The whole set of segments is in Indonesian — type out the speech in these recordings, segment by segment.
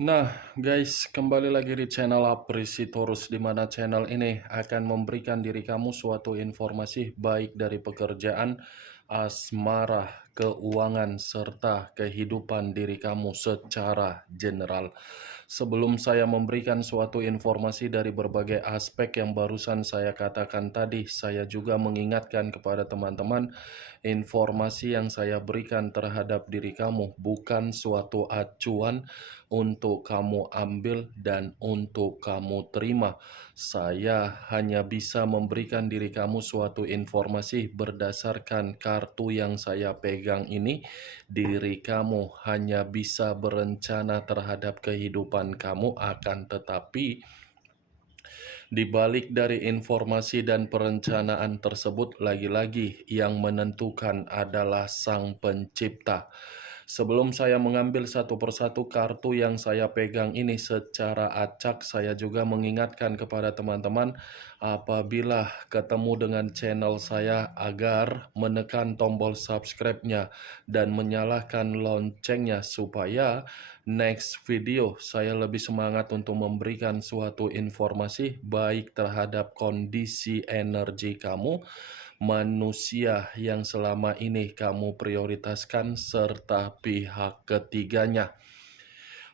Nah, guys, kembali lagi di channel Aprisitorus, di mana channel ini akan memberikan diri kamu suatu informasi baik dari pekerjaan, asmara, keuangan, serta kehidupan diri kamu secara general. Sebelum saya memberikan suatu informasi dari berbagai aspek yang barusan saya katakan tadi, saya juga mengingatkan kepada teman-teman, informasi yang saya berikan terhadap diri kamu bukan suatu acuan untuk kamu ambil dan untuk kamu terima. Saya hanya bisa memberikan diri kamu suatu informasi berdasarkan kartu yang saya pegang ini. Diri kamu hanya bisa berencana terhadap kehidupan kamu, akan tetapi di balik dari informasi dan perencanaan tersebut, lagi-lagi yang menentukan adalah Sang Pencipta. Sebelum saya mengambil satu persatu kartu yang saya pegang ini secara acak, saya juga mengingatkan kepada teman-teman apabila ketemu dengan channel saya agar menekan tombol subscribe-nya dan menyalakan loncengnya supaya next video saya lebih semangat untuk memberikan suatu informasi baik terhadap kondisi energi kamu, manusia yang selama ini kamu prioritaskan, serta pihak ketiganya.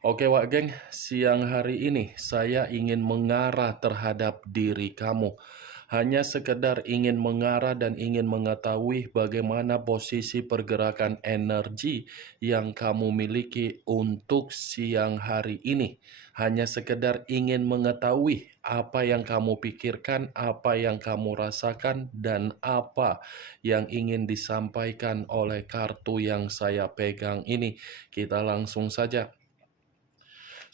Oke Wak Geng, siang hari ini saya ingin mengarah terhadap diri kamu. Hanya sekedar ingin mengarah dan ingin mengetahui bagaimana posisi pergerakan energi yang kamu miliki untuk siang hari ini. Hanya sekedar ingin mengetahui apa yang kamu pikirkan, apa yang kamu rasakan, dan apa yang ingin disampaikan oleh kartu yang saya pegang ini. Kita langsung saja.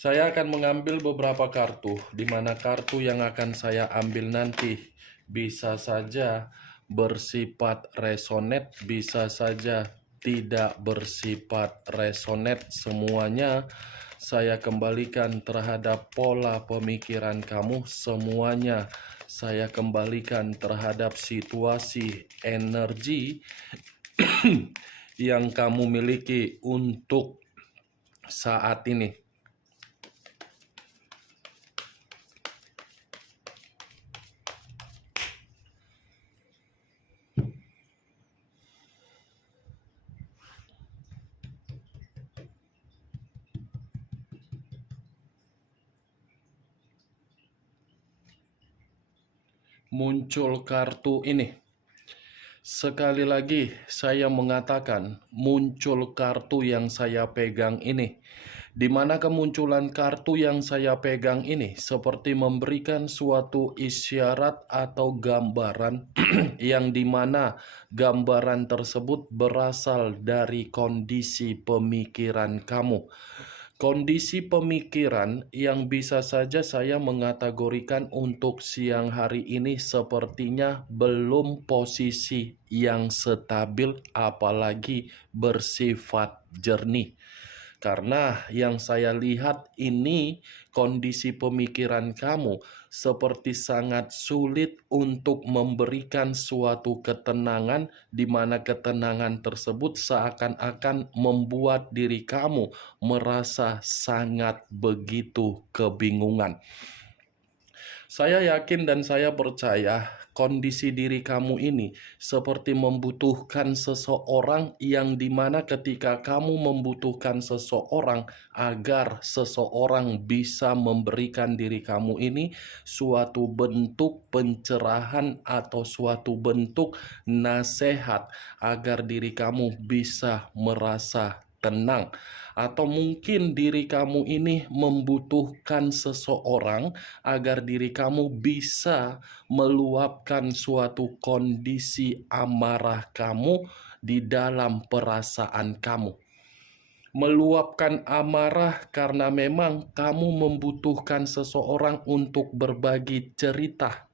Saya akan mengambil beberapa kartu, di mana kartu yang akan saya ambil nanti bisa saja bersifat resonate, bisa saja tidak bersifat resonate. Semuanya saya kembalikan terhadap pola pemikiran kamu, semuanya saya kembalikan terhadap situasi energi yang kamu miliki untuk saat ini. Muncul kartu ini. Sekali lagi saya mengatakan muncul kartu yang saya pegang ini. Di mana kemunculan kartu yang saya pegang ini seperti memberikan suatu isyarat atau gambaran yang dimana gambaran tersebut berasal dari kondisi pemikiran kamu. Kondisi pemikiran yang bisa saja saya mengategorikan untuk siang hari ini sepertinya belum posisi yang stabil, apalagi bersifat jernih. Karena yang saya lihat ini kondisi pemikiran kamu seperti sangat sulit untuk memberikan suatu ketenangan, di mana ketenangan tersebut seakan-akan membuat diri kamu merasa sangat begitu kebingungan. Saya yakin dan saya percaya kondisi diri kamu ini seperti membutuhkan seseorang, yang dimana ketika kamu membutuhkan seseorang agar seseorang bisa memberikan diri kamu ini suatu bentuk pencerahan atau suatu bentuk nasihat agar diri kamu bisa merasa tenang, atau mungkin diri kamu ini membutuhkan seseorang agar diri kamu bisa meluapkan suatu kondisi amarah kamu di dalam perasaan kamu. Meluapkan amarah karena memang kamu membutuhkan seseorang untuk berbagi cerita.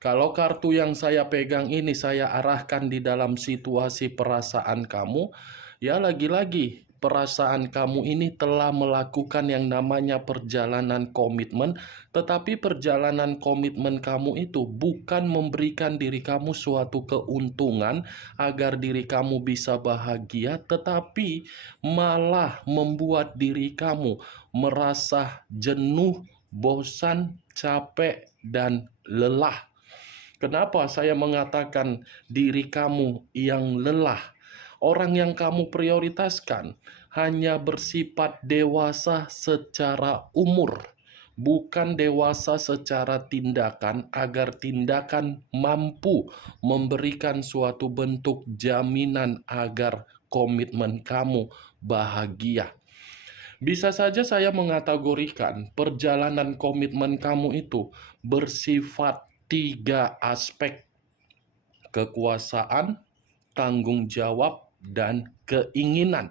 Kalau kartu yang saya pegang ini saya arahkan di dalam situasi perasaan kamu, ya lagi-lagi perasaan kamu ini telah melakukan yang namanya perjalanan komitmen, tetapi perjalanan komitmen kamu itu bukan memberikan diri kamu suatu keuntungan agar diri kamu bisa bahagia, tetapi malah membuat diri kamu merasa jenuh, bosan, capek, dan lelah. Kenapa saya mengatakan diri kamu yang lelah? Orang yang kamu prioritaskan hanya bersifat dewasa secara umur, bukan dewasa secara tindakan, agar tindakan mampu memberikan suatu bentuk jaminan agar komitmen kamu bahagia. Bisa saja saya mengategorikan perjalanan komitmen kamu itu bersifat 3 aspek: kekuasaan, tanggung jawab, dan keinginan.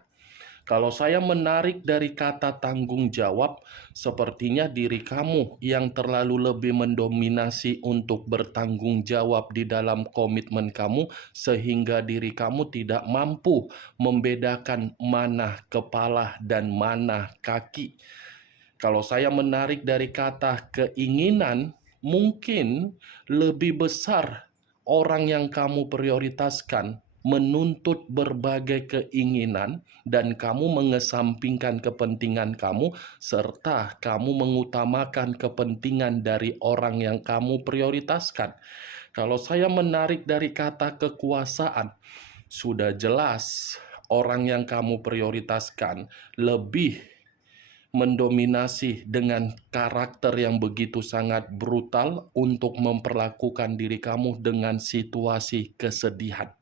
Kalau saya menarik dari kata tanggung jawab, sepertinya diri kamu yang terlalu lebih mendominasi untuk bertanggung jawab di dalam komitmen kamu, sehingga diri kamu tidak mampu membedakan mana kepala dan mana kaki. Kalau saya menarik dari kata keinginan, mungkin lebih besar orang yang kamu prioritaskan menuntut berbagai keinginan, dan kamu mengesampingkan kepentingan kamu, serta kamu mengutamakan kepentingan dari orang yang kamu prioritaskan. Kalau saya menarik dari kata kekuasaan, sudah jelas orang yang kamu prioritaskan lebih mendominasi dengan karakter yang begitu sangat brutal untuk memperlakukan diri kamu dengan situasi kesedihan.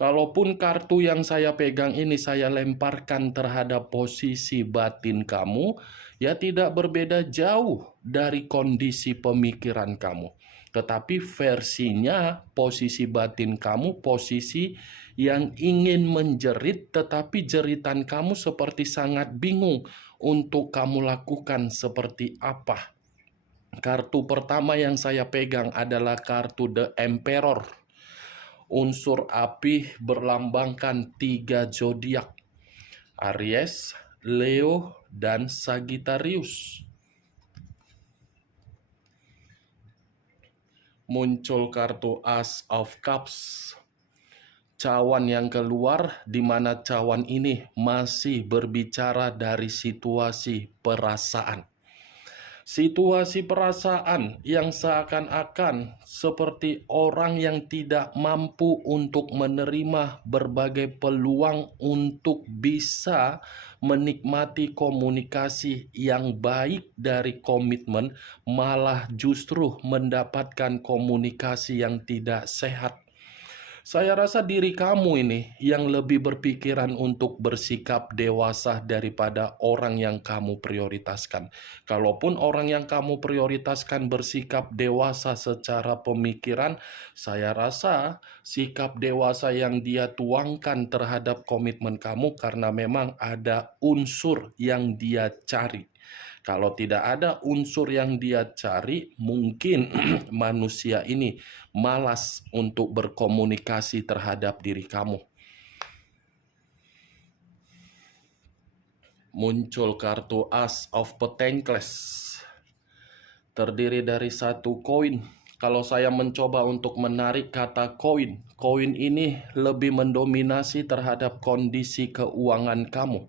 Kalaupun kartu yang saya pegang ini saya lemparkan terhadap posisi batin kamu, ya tidak berbeda jauh dari kondisi pemikiran kamu. Tetapi versinya posisi batin kamu, posisi yang ingin menjerit, tetapi jeritan kamu seperti sangat bingung untuk kamu lakukan seperti apa. Kartu pertama yang saya pegang adalah kartu The Emperor. Unsur api berlambangkan 3 zodiak: Aries, Leo, dan Sagittarius. Muncul kartu Ace of Cups. Cawan yang keluar, di mana cawan ini masih berbicara dari situasi perasaan. Situasi perasaan yang seakan-akan seperti orang yang tidak mampu untuk menerima berbagai peluang untuk bisa menikmati komunikasi yang baik dari komitmen, malah justru mendapatkan komunikasi yang tidak sehat. Saya rasa diri kamu ini yang lebih berpikiran untuk bersikap dewasa daripada orang yang kamu prioritaskan. Kalaupun orang yang kamu prioritaskan bersikap dewasa secara pemikiran, saya rasa sikap dewasa yang dia tuangkan terhadap komitmen kamu karena memang ada unsur yang dia cari. Kalau tidak ada unsur yang dia cari, mungkin manusia ini malas untuk berkomunikasi terhadap diri kamu. Muncul kartu Ace of Pentacles. Terdiri dari 1 koin. Kalau saya mencoba untuk menarik kata koin, koin ini lebih mendominasi terhadap kondisi keuangan kamu.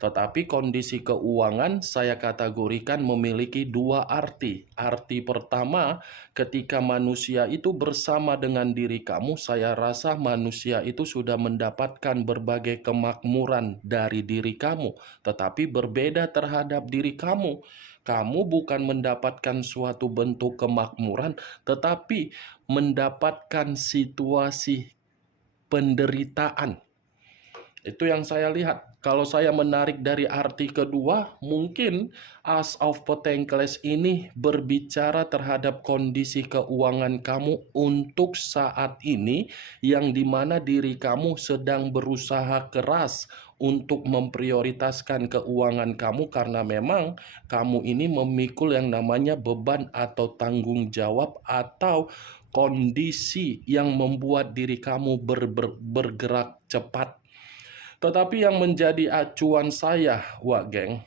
Tetapi kondisi keuangan saya kategorikan memiliki 2 arti. Arti pertama, ketika manusia itu bersama dengan diri kamu, saya rasa manusia itu sudah mendapatkan berbagai kemakmuran dari diri kamu. Tetapi berbeda terhadap diri kamu. Kamu bukan mendapatkan suatu bentuk kemakmuran, tetapi mendapatkan situasi penderitaan. Itu yang saya lihat. Kalau saya menarik dari arti kedua, mungkin Ace of Pentacles ini berbicara terhadap kondisi keuangan kamu untuk saat ini, yang dimana diri kamu sedang berusaha keras untuk memprioritaskan keuangan kamu karena memang kamu ini memikul yang namanya beban atau tanggung jawab atau kondisi yang membuat diri kamu bergerak cepat. Tetapi yang menjadi acuan saya, Wak Geng,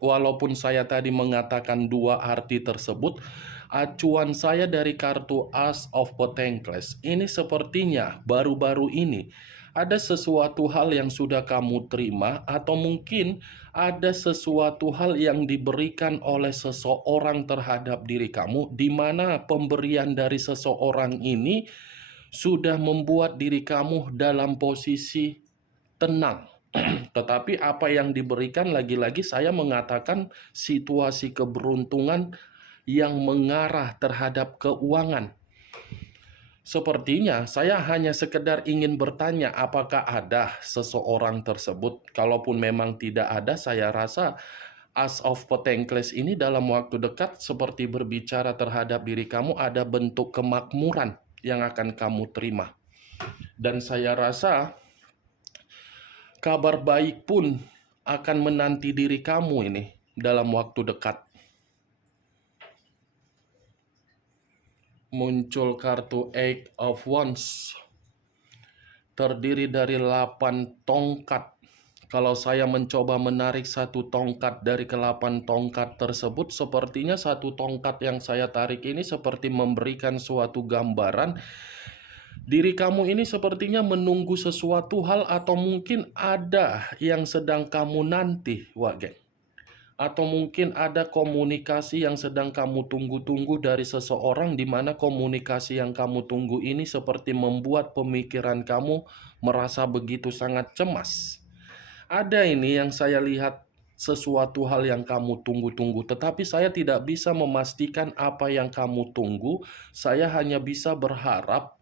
walaupun saya tadi mengatakan dua arti tersebut, acuan saya dari kartu Ace of Pentacles ini sepertinya baru-baru ini ada sesuatu hal yang sudah kamu terima, atau mungkin ada sesuatu hal yang diberikan oleh seseorang terhadap diri kamu, di mana pemberian dari seseorang ini sudah membuat diri kamu dalam posisi tenang. Tetapi apa yang diberikan, lagi-lagi saya mengatakan situasi keberuntungan yang mengarah terhadap keuangan. Sepertinya saya hanya sekedar ingin bertanya apakah ada seseorang tersebut. Kalaupun memang tidak ada, saya rasa Ace of Pentacles ini dalam waktu dekat seperti berbicara terhadap diri kamu, ada bentuk kemakmuran yang akan kamu terima. Dan saya rasa kabar baik pun akan menanti diri kamu ini dalam waktu dekat. Muncul kartu Eight of Wands. Terdiri dari 8 tongkat. Kalau saya mencoba menarik satu tongkat dari ke-8 tongkat tersebut, sepertinya satu tongkat yang saya tarik ini seperti memberikan suatu gambaran. Diri kamu ini sepertinya menunggu sesuatu hal, atau mungkin ada yang sedang kamu nanti, Wak Geng. Atau mungkin ada komunikasi yang sedang kamu tunggu-tunggu dari seseorang, di mana komunikasi yang kamu tunggu ini seperti membuat pemikiran kamu merasa begitu sangat cemas. Ada ini yang saya lihat, sesuatu hal yang kamu tunggu-tunggu, tetapi saya tidak bisa memastikan apa yang kamu tunggu. Saya hanya bisa berharap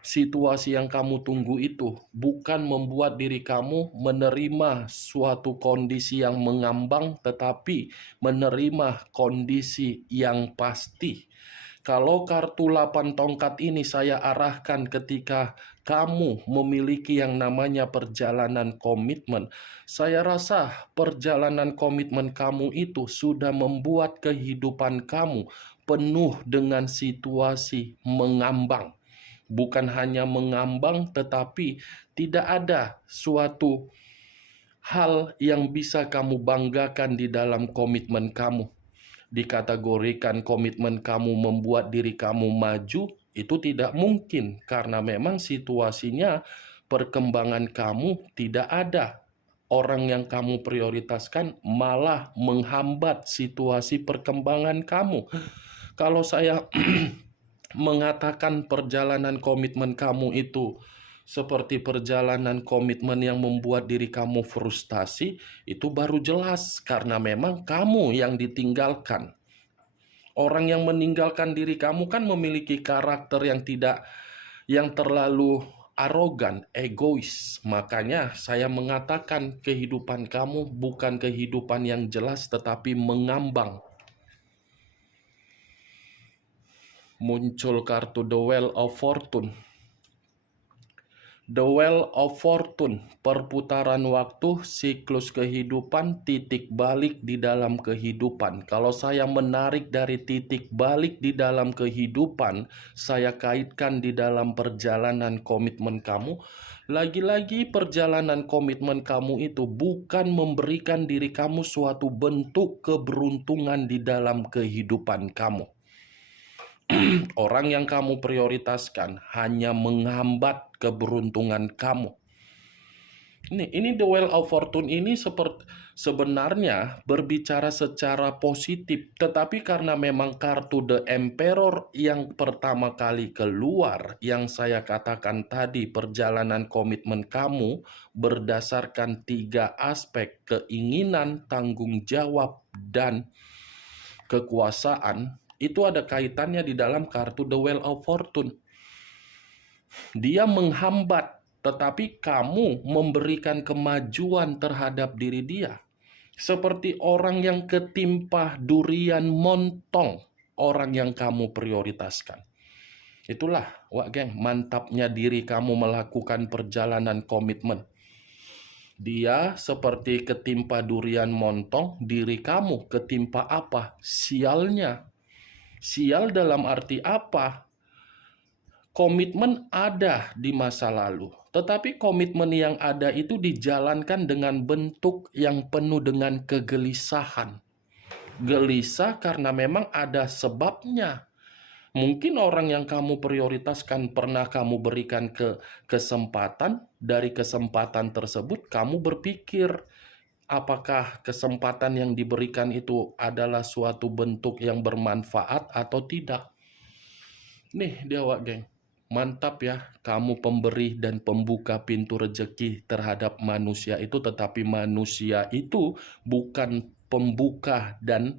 situasi yang kamu tunggu itu bukan membuat diri kamu menerima suatu kondisi yang mengambang, tetapi menerima kondisi yang pasti. Kalau kartu 8 tongkat ini saya arahkan ketika kamu memiliki yang namanya perjalanan komitmen, saya rasa perjalanan komitmen kamu itu sudah membuat kehidupan kamu penuh dengan situasi mengambang. Bukan hanya mengambang, tetapi tidak ada suatu hal yang bisa kamu banggakan di dalam komitmen kamu. Dikategorikan komitmen kamu membuat diri kamu maju, itu tidak mungkin, karena memang situasinya perkembangan kamu tidak ada. Orang yang kamu prioritaskan malah menghambat situasi perkembangan kamu. Kalau saya mengatakan perjalanan komitmen kamu itu seperti perjalanan komitmen yang membuat diri kamu frustasi, itu baru jelas, karena memang kamu yang ditinggalkan. Orang yang meninggalkan diri kamu kan memiliki karakter yang terlalu arogan, egois. Makanya saya mengatakan kehidupan kamu bukan kehidupan yang jelas, tetapi mengambang. Muncul kartu The Wheel of Fortune. The Wheel of Fortune, perputaran waktu, siklus kehidupan, titik balik di dalam kehidupan. Kalau saya menarik dari titik balik di dalam kehidupan, saya kaitkan di dalam perjalanan komitmen kamu. Lagi-lagi perjalanan komitmen kamu itu bukan memberikan diri kamu suatu bentuk keberuntungan di dalam kehidupan kamu. Orang yang kamu prioritaskan hanya menghambat keberuntungan kamu. Ini The Wheel of Fortune ini sebenarnya berbicara secara positif, tetapi karena memang kartu The Emperor yang pertama kali keluar, yang saya katakan tadi, perjalanan komitmen kamu berdasarkan 3 aspek: keinginan, tanggung jawab, dan kekuasaan. Itu ada kaitannya di dalam kartu The Wheel of Fortune. Dia menghambat, tetapi kamu memberikan kemajuan terhadap diri dia. Seperti orang yang ketimpa durian montong, orang yang kamu prioritaskan. Itulah, Wak Geng, mantapnya diri kamu melakukan perjalanan komitmen. Dia seperti ketimpa durian montong, diri kamu ketimpa apa? Sialnya. Sial dalam arti apa? Komitmen ada di masa lalu, tetapi komitmen yang ada itu dijalankan dengan bentuk yang penuh dengan kegelisahan. Gelisah karena memang ada sebabnya. Mungkin orang yang kamu prioritaskan pernah kamu berikan kesempatan, dari kesempatan tersebut kamu berpikir, apakah kesempatan yang diberikan itu adalah suatu bentuk yang bermanfaat atau tidak. Nih dia Wak geng, mantap ya, kamu pemberi dan pembuka pintu rezeki terhadap manusia itu, tetapi manusia itu bukan pembuka dan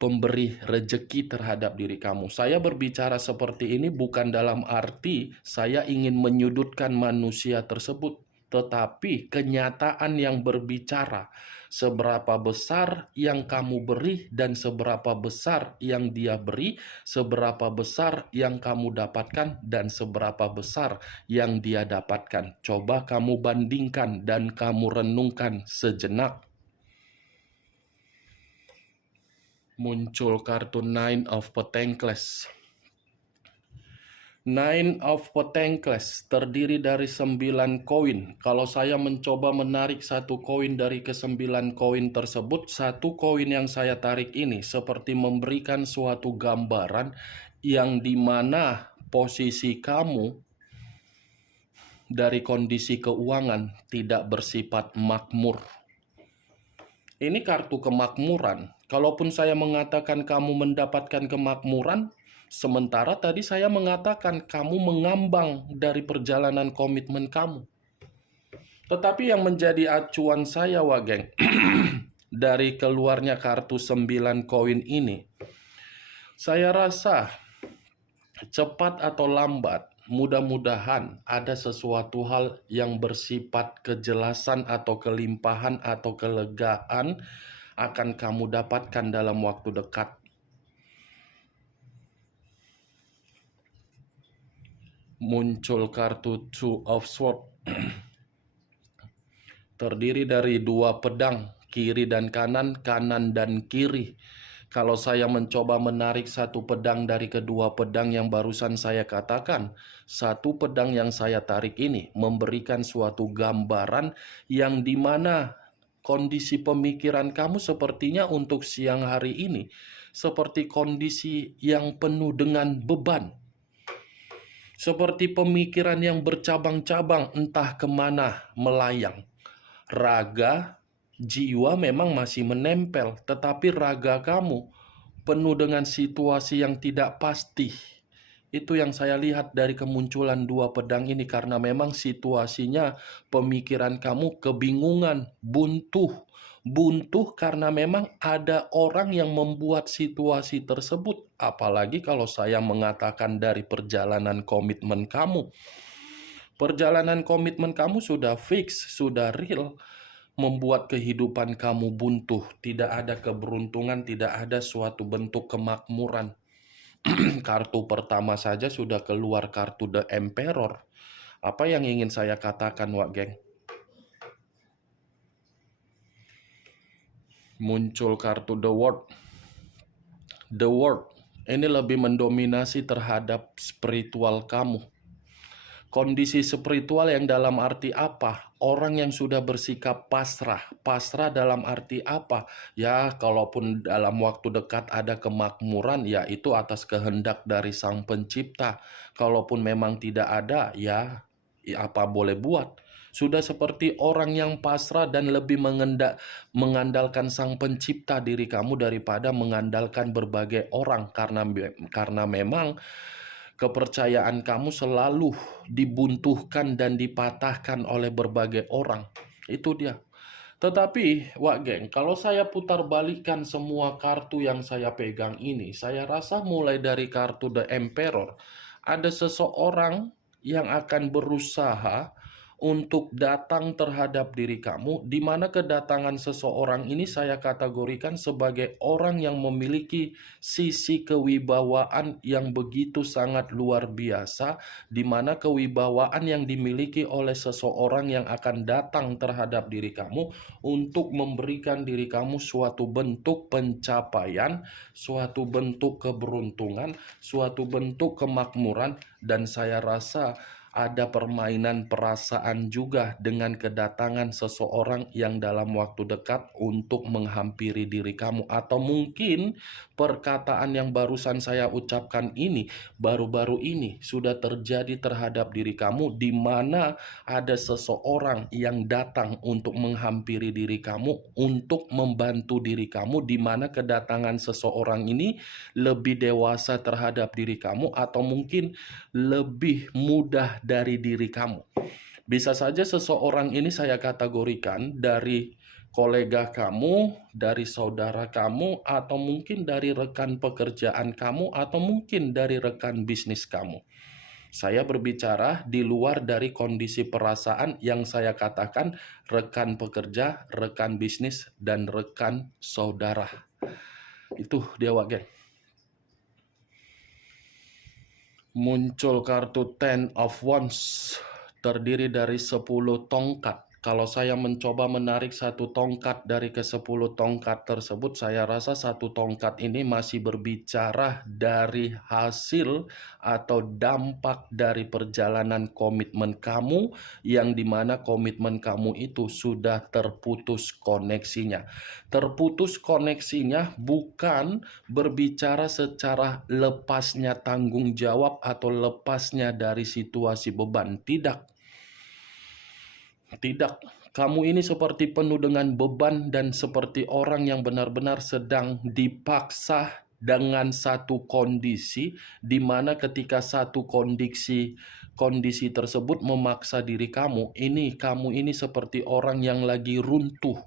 pemberi rejeki terhadap diri kamu. Saya berbicara seperti ini bukan dalam arti saya ingin menyudutkan manusia tersebut, tetapi kenyataan yang berbicara. Seberapa besar yang kamu beri dan seberapa besar yang dia beri, seberapa besar yang kamu dapatkan dan seberapa besar yang dia dapatkan. Coba kamu bandingkan dan kamu renungkan sejenak. Muncul kartu Nine of Pentacles. Nine of Pentacles terdiri dari 9 koin. Kalau saya mencoba menarik satu koin dari ke-9 koin tersebut, satu koin yang saya tarik ini seperti memberikan suatu gambaran yang dimana posisi kamu dari kondisi keuangan tidak bersifat makmur. Ini kartu kemakmuran. Kalaupun saya mengatakan kamu mendapatkan kemakmuran, sementara tadi saya mengatakan kamu mengambang dari perjalanan komitmen kamu. Tetapi yang menjadi acuan saya, Wageng, dari keluarnya kartu 9 koin ini, saya rasa cepat atau lambat, mudah-mudahan ada sesuatu hal yang bersifat kejelasan atau kelimpahan atau kelegaan akan kamu dapatkan dalam waktu dekat. Muncul kartu Two of Swords. Terdiri dari 2 pedang, kiri dan kanan, kanan dan kiri. Kalau saya mencoba menarik satu pedang dari kedua pedang yang barusan saya katakan, satu pedang yang saya tarik ini memberikan suatu gambaran yang dimana kondisi pemikiran kamu sepertinya untuk siang hari ini seperti kondisi yang penuh dengan beban. Seperti pemikiran yang bercabang-cabang entah kemana melayang. Raga, jiwa memang masih menempel, tetapi raga kamu penuh dengan situasi yang tidak pasti. Itu yang saya lihat dari kemunculan 2 pedang ini, karena memang situasinya pemikiran kamu kebingungan, buntu. Buntu karena memang ada orang yang membuat situasi tersebut. Apalagi kalau saya mengatakan dari perjalanan komitmen kamu. Perjalanan komitmen kamu sudah fix, sudah real, membuat kehidupan kamu buntu, tidak ada keberuntungan, tidak ada suatu bentuk kemakmuran. Kartu pertama saja sudah keluar kartu The Emperor. Apa yang ingin saya katakan, Wak geng? Muncul kartu The World. The World ini lebih mendominasi terhadap spiritual kamu. Kondisi spiritual yang dalam arti apa? Orang yang sudah bersikap pasrah. Pasrah dalam arti apa? Ya, kalaupun dalam waktu dekat ada kemakmuran, ya itu atas kehendak dari Sang Pencipta. Kalaupun memang tidak ada, ya apa boleh buat. Sudah seperti orang yang pasrah dan lebih mengandalkan Sang Pencipta diri kamu daripada mengandalkan berbagai orang. Karena memang kepercayaan kamu selalu dibuntuhkan dan dipatahkan oleh berbagai orang. Itu dia. Tetapi, Wak geng, kalau saya putar balikan semua kartu yang saya pegang ini, saya rasa mulai dari kartu The Emperor, ada seseorang yang akan berusaha untuk datang terhadap diri kamu, di mana kedatangan seseorang ini saya kategorikan sebagai orang yang memiliki sisi kewibawaan yang begitu sangat luar biasa, di mana kewibawaan yang dimiliki oleh seseorang yang akan datang terhadap diri kamu untuk memberikan diri kamu suatu bentuk pencapaian, suatu bentuk keberuntungan, suatu bentuk kemakmuran, dan saya rasa ada permainan perasaan juga dengan kedatangan seseorang yang dalam waktu dekat untuk menghampiri diri kamu. Atau mungkin perkataan yang barusan saya ucapkan ini, baru-baru ini sudah terjadi terhadap diri kamu, di mana ada seseorang yang datang untuk menghampiri diri kamu, untuk membantu diri kamu, di mana kedatangan seseorang ini lebih dewasa terhadap diri kamu, atau mungkin lebih mudah dari diri kamu. Bisa saja seseorang ini saya kategorikan dari kolega kamu, dari saudara kamu, atau mungkin dari rekan pekerjaan kamu, atau mungkin dari rekan bisnis kamu. Saya berbicara di luar dari kondisi perasaan yang saya katakan rekan pekerja, rekan bisnis, dan rekan saudara. Itu dia, Wak Geng. Muncul kartu Ten of Wands, terdiri dari 10 tongkat. Kalau saya mencoba menarik satu tongkat dari ke-10 tongkat tersebut, saya rasa satu tongkat ini masih berbicara dari hasil atau dampak dari perjalanan komitmen kamu, yang dimana komitmen kamu itu sudah terputus koneksinya. Terputus koneksinya bukan berbicara secara lepasnya tanggung jawab atau lepasnya dari situasi beban. Tidak, kamu ini seperti penuh dengan beban dan seperti orang yang benar-benar sedang dipaksa dengan satu kondisi, di mana ketika satu kondisi tersebut memaksa diri kamu ini seperti orang yang lagi runtuh.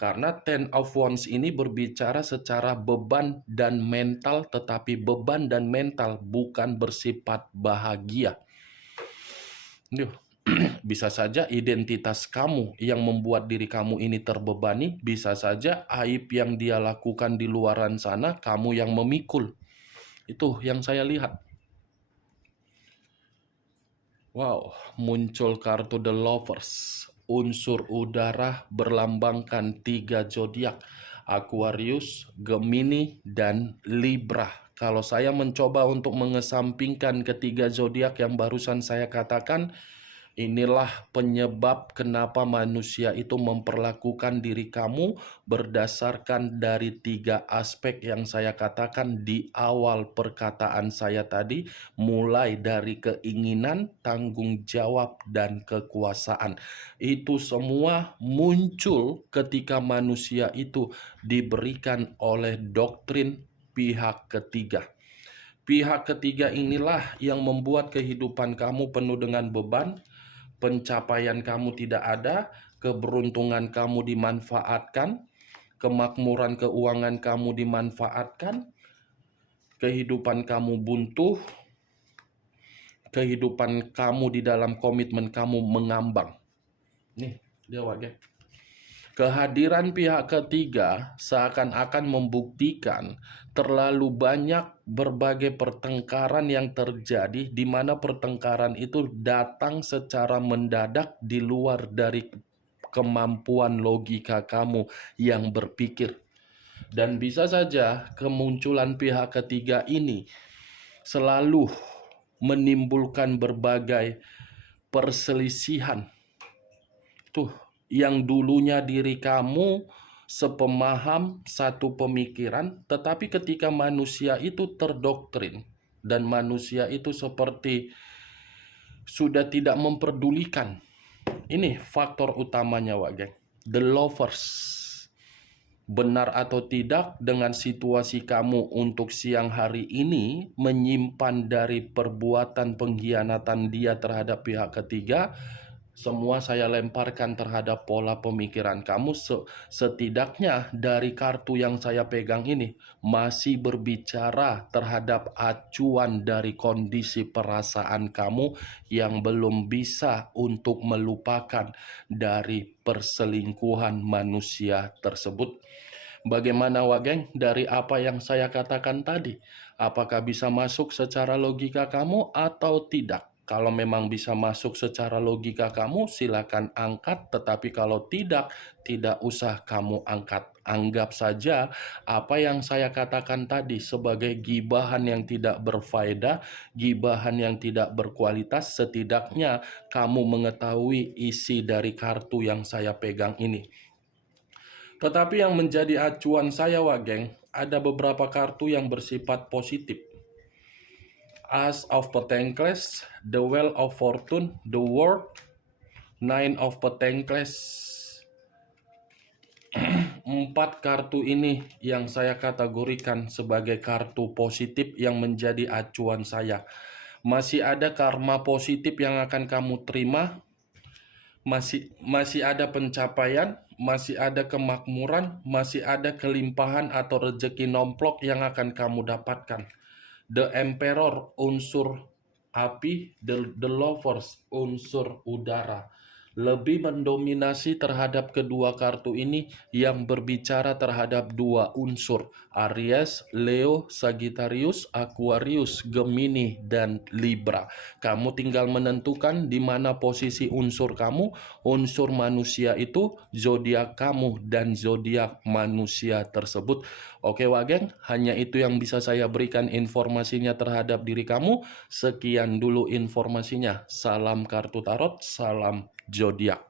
Karena Ten of Wands ini berbicara secara beban dan mental, tetapi beban dan mental bukan bersifat bahagia. Bisa saja identitas kamu yang membuat diri kamu ini terbebani, bisa saja aib yang dia lakukan di luaran sana, kamu yang memikul. Itu yang saya lihat. Wow, muncul kartu The Lovers. Unsur udara berlambangkan 3 zodiak, Aquarius, Gemini, dan Libra. Kalau saya mencoba untuk mengesampingkan ketiga zodiak yang barusan saya katakan, inilah penyebab kenapa manusia itu memperlakukan diri kamu berdasarkan dari 3 aspek yang saya katakan di awal perkataan saya tadi, mulai dari keinginan, tanggung jawab, dan kekuasaan. Itu semua muncul ketika manusia itu diberikan oleh doktrin pihak ketiga. Pihak ketiga inilah yang membuat kehidupan kamu penuh dengan beban, pencapaian kamu tidak ada, keberuntungan kamu dimanfaatkan, kemakmuran keuangan kamu dimanfaatkan, kehidupan kamu buntu, kehidupan kamu di dalam komitmen kamu mengambang. Nih, dia Wak. Kehadiran pihak ketiga seakan-akan membuktikan terlalu banyak berbagai pertengkaran yang terjadi, di mana pertengkaran itu datang secara mendadak di luar dari kemampuan logika kamu yang berpikir. Dan bisa saja kemunculan pihak ketiga ini selalu menimbulkan berbagai perselisihan. Tuh, yang dulunya diri kamu sepemaham, satu pemikiran, tetapi ketika manusia itu terdoktrin dan manusia itu seperti sudah tidak memperdulikan. Ini faktor utamanya, Wak Geng. The Lovers. Benar atau tidak dengan situasi kamu untuk siang hari ini menyimpan dari perbuatan pengkhianatan dia terhadap pihak ketiga, Semua saya lemparkan terhadap pola pemikiran kamu. Setidaknya dari kartu yang saya pegang ini masih berbicara terhadap acuan dari kondisi perasaan kamu yang belum bisa untuk melupakan dari perselingkuhan manusia tersebut. Bagaimana Wageng dari apa yang saya katakan tadi? Apakah bisa masuk secara logika kamu atau tidak? Kalau memang bisa masuk secara logika kamu, silakan angkat. Tetapi kalau tidak, tidak usah kamu angkat. Anggap saja apa yang saya katakan tadi sebagai gibahan yang tidak berfaedah, gibahan yang tidak berkualitas. Setidaknya kamu mengetahui isi dari kartu yang saya pegang ini. Tetapi yang menjadi acuan saya, Wageng, ada beberapa kartu yang bersifat positif. As of Pentacles, The Wheel of Fortune, The World, Nine of Pentacles. 4 kartu ini yang saya kategorikan sebagai kartu positif yang menjadi acuan saya. Masih ada karma positif yang akan kamu terima, masih ada pencapaian, masih ada kemakmuran, masih ada kelimpahan atau rezeki nomplok yang akan kamu dapatkan. The Emperor unsur api, the Lovers unsur udara. Lebih mendominasi terhadap kedua kartu ini yang berbicara terhadap 2 unsur, Aries, Leo, Sagittarius, Aquarius, Gemini, dan Libra. Kamu tinggal menentukan di mana posisi unsur kamu, unsur manusia itu, zodiak kamu, dan zodiak manusia tersebut. Oke Wageng, hanya itu yang bisa saya berikan informasinya terhadap diri kamu. Sekian dulu informasinya. Salam kartu tarot, salam zodiak.